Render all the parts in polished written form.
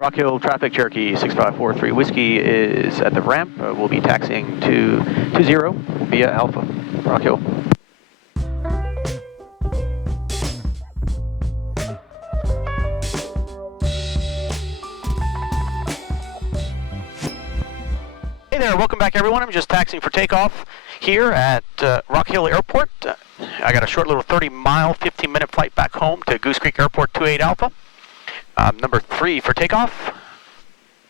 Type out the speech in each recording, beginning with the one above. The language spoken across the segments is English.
Rock Hill traffic, Cherokee 6543 Whiskey is at the ramp. We'll be taxiing to 20 via Alpha, Rock Hill. Hey there, welcome back everyone. I'm just taxiing for takeoff here at Rock Hill Airport. I got a short little 30-mile, 15-minute flight back home to Goose Creek Airport 28 Alpha. Number 3 for takeoff,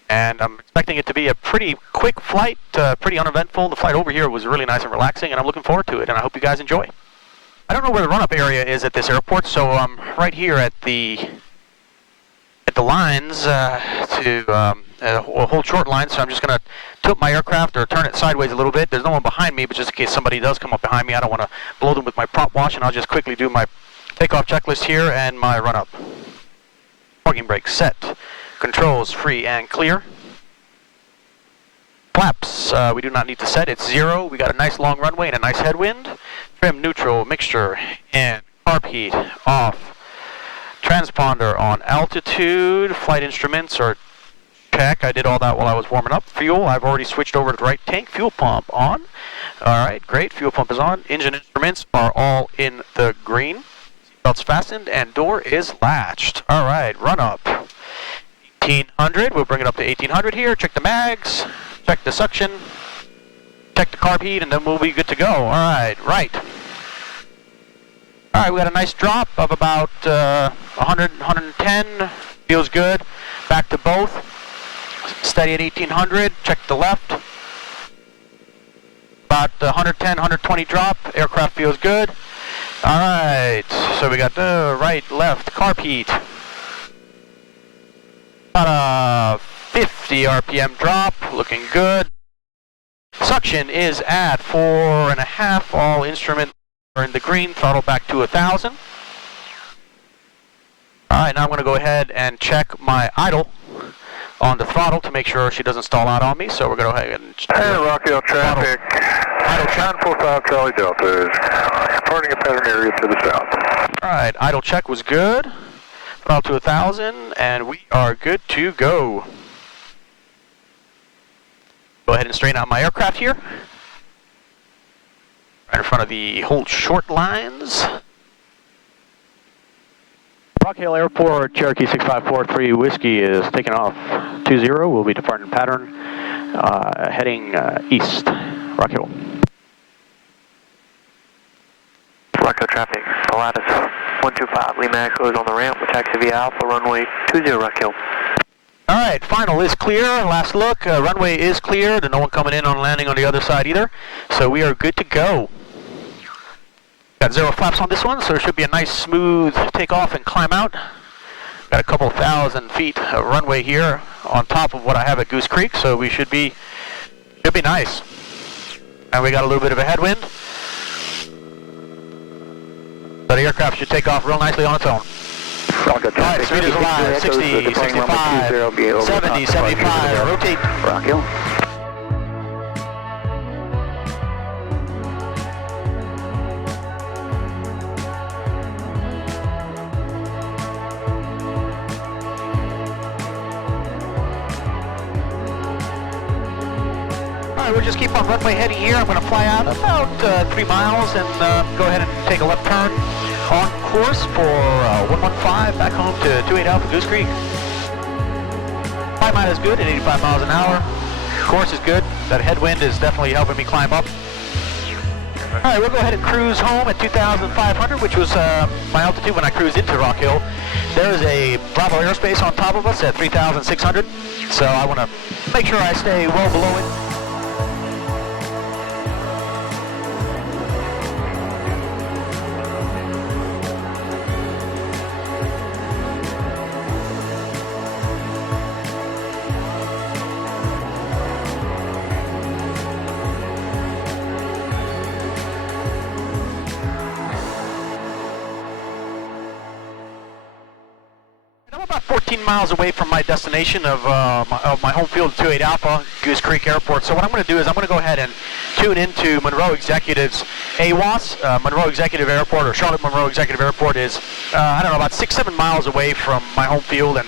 and I'm expecting it to be a pretty quick flight, pretty uneventful. The flight over here was really nice and relaxing, and I'm looking forward to it, and I hope you guys enjoy. I don't know where the run-up area is at this airport, so I'm right here at the lines to hold short lines, so I'm just going to tilt my aircraft or turn it sideways a little bit. There's no one behind me, but just in case somebody does come up behind me, I don't want to blow them with my prop wash, and I'll just quickly do my takeoff checklist here and my run-up. Parking brake set. Controls free and clear. Flaps, we do not need to set. It's 0. We got a nice long runway and a nice headwind. Trim neutral, mixture, and carb heat off. Transponder on altitude. Flight instruments are check. I did all that while I was warming up. Fuel, I've already switched over to the right tank. Fuel pump on. Alright, great. Fuel pump is on. Engine instruments are all in the green. Belts fastened and door is latched. All right, run up. 1800, we'll bring it up to 1800 here. Check the mags, check the suction, check the carb heat, and then we'll be good to go. All right, right. All right, we got a nice drop of about 100, 110. Feels good. Back to both. Steady at 1800. Check the left. About 110, 120 drop. Aircraft feels good. Alright, so we got the right, left, carb heat. About a 50 RPM drop, looking good. Suction is at 4.5, all instruments are in the green, throttle back to 1,000. Alright, now I'm going to go ahead and check my idle on the throttle to make sure she doesn't stall out on me, so we're going to go ahead and... Hey, Rock Hill traffic. Idle check. 945 Charlie Delta is departing a pattern area to the south. Alright, idle check was good. Throttle to 1,000, and we are good to go. Go ahead and straighten out my aircraft here. Right in front of the hold short lines. Rock Hill Airport, Cherokee 6543 Whiskey is taking off 20. We'll be departing pattern, heading east. Rock Hill. Rock Hill traffic, Pilatus 125, Lima Echo is on the ramp, we'll taxi via Alpha, runway 20, Rock Hill. Alright, final is clear, last look, runway is clear, there's no one coming in on landing on the other side either, so we are good to go. Got 0 flaps on this one, so it should be a nice smooth takeoff and climb out. Got a couple thousand feet of runway here on top of what I have at Goose Creek, so we should be nice. And we got a little bit of a headwind. So the aircraft should take off real nicely on its own. Alright, speed is alive, 60, 65, 70, 75, rotate. Rock Hill. We'll just keep on runway heading here. I'm going to fly out about 3 miles and go ahead and take a left turn on course for 115 back home to 28 Alpha Goose Creek. Climb out is good at 85 miles an hour. Course is good. That headwind is definitely helping me climb up. Alright, we'll go ahead and cruise home at 2,500, which was my altitude when I cruised into Rock Hill. There is a Bravo airspace on top of us at 3,600, so I want to make sure I stay well below it. I'm about 14 miles away from my destination of my home field, 28 Alpha, Goose Creek Airport. So what I'm going to do is I'm going to go ahead and tune into Monroe Executive's AWAS. Monroe Executive Airport, or Charlotte Monroe Executive Airport, is, I don't know, about 6-7 miles away from my home field. And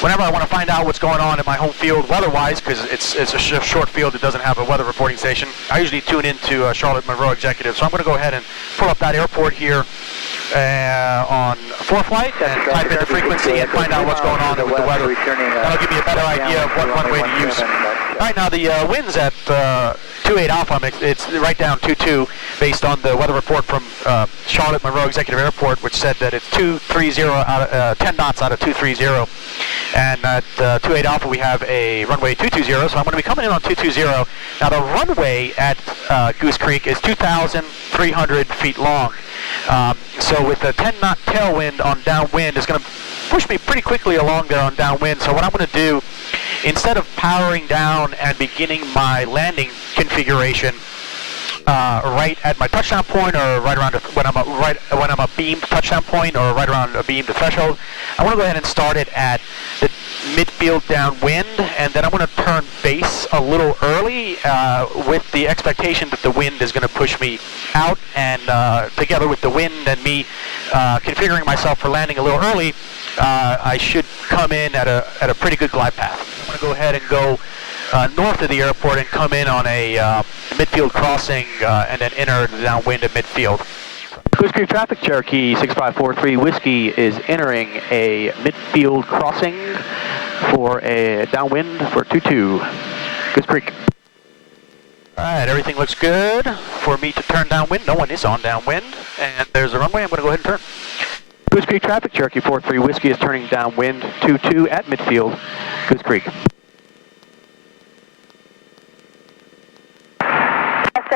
whenever I want to find out what's going on in my home field weather-wise, because it's a short field that doesn't have a weather reporting station, I usually tune into Charlotte Monroe Executive. So I'm going to go ahead and pull up that airport here on ForeFlight and type in the frequency and find out what's going on with the weather. That'll give me a better idea of what runway to use. Right now the wind's at 28 Alpha. It's right down 22 based on the weather report from Charlotte Monroe Executive Airport, which said that it's 230 out of 10 knots out of 230. And at 28 Alpha we have a runway 220, so I'm going to be coming in on 220. Now the runway at Goose Creek is 2,300 feet long. So with a 10-knot tailwind on downwind, it's going to push me pretty quickly along there on downwind. So what I'm going to do, instead of powering down and beginning my landing configuration right at my touchdown point, or right around when I'm a beamed touchdown point, or right around a beamed threshold, I want to go ahead and start it at the midfield downwind, and then I'm going to turn base a little early with the expectation that the wind is going to push me out, and together with the wind and me configuring myself for landing a little early, I should come in at a pretty good glide path. I'm going to go ahead and go north of the airport and come in on a midfield crossing and then enter the downwind at midfield. Goose Creek traffic, Cherokee 6543 Whiskey is entering a midfield crossing for a downwind for 22. Goose Creek. Alright, everything looks good for me to turn downwind. No one is on downwind. And there's the runway. I'm going to go ahead and turn. Goose Creek traffic, Cherokee 43 Whiskey is turning downwind 22 at midfield. Goose Creek.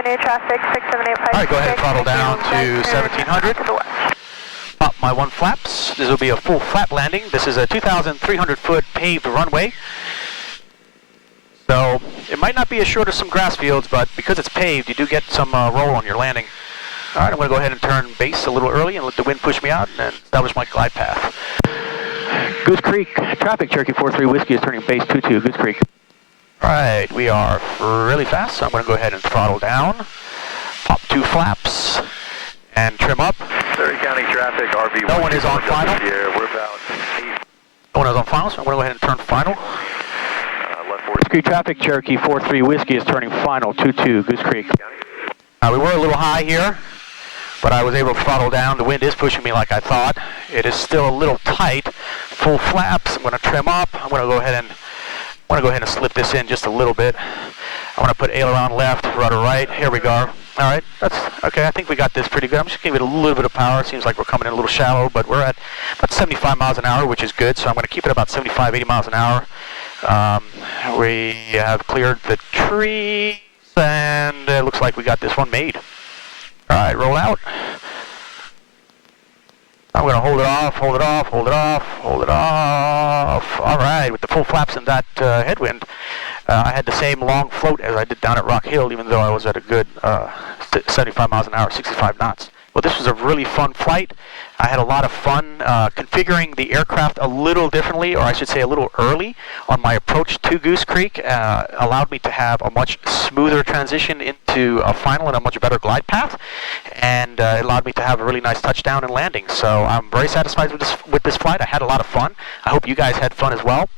New traffic 6785. All right, go ahead and throttle down to 1700. Pop my one flaps. This will be a full flap landing. This is a 2,300 foot paved runway. So it might not be as short as some grass fields, but because it's paved, you do get some roll on your landing. All right, I'm going to go ahead and turn base a little early and let the wind push me out and establish my glide path. Goose Creek traffic, Cherokee 43 Whiskey is turning base 22, Goose Creek. Alright, we are really fast, so I'm going to go ahead and throttle down, pop two flaps, and trim up. Surrey County traffic, RV. No one is on final. Yeah, we're about 8. No one is on final, so I'm going to go ahead and turn final. Left 4. Goose Creek traffic, Cherokee 43 Whiskey is turning final, 22, Goose Creek. We were a little high here, but I was able to throttle down. The wind is pushing me like I thought. It is still a little tight. Full flaps, I'm going to trim up. I'm going to go ahead and slip this in just a little bit. I want to put aileron left, rudder right. Here we go. All right, that's okay. I think we got this pretty good. I'm just going to give it a little bit of power. It seems like we're coming in a little shallow, but we're at about 75 miles an hour, which is good. So I'm going to keep it about 75, 80 miles an hour. We have cleared the trees, and it looks like we got this one made. All right, roll out. I'm going to hold it off, hold it off, hold it off, hold it off. All right, with the full flaps and that headwind, I had the same long float as I did down at Rock Hill, even though I was at a good 75 miles an hour, 65 knots. Well, this was a really fun flight. I had a lot of fun configuring the aircraft a little differently, or I should say a little early, on my approach to Goose Creek. Allowed me to have a much smoother transition into a final and a much better glide path, and it allowed me to have a really nice touchdown and landing. So I'm very satisfied with this flight. I had a lot of fun. I hope you guys had fun as well.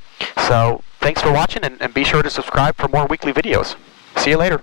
So thanks for watching, and be sure to subscribe for more weekly videos. See you later.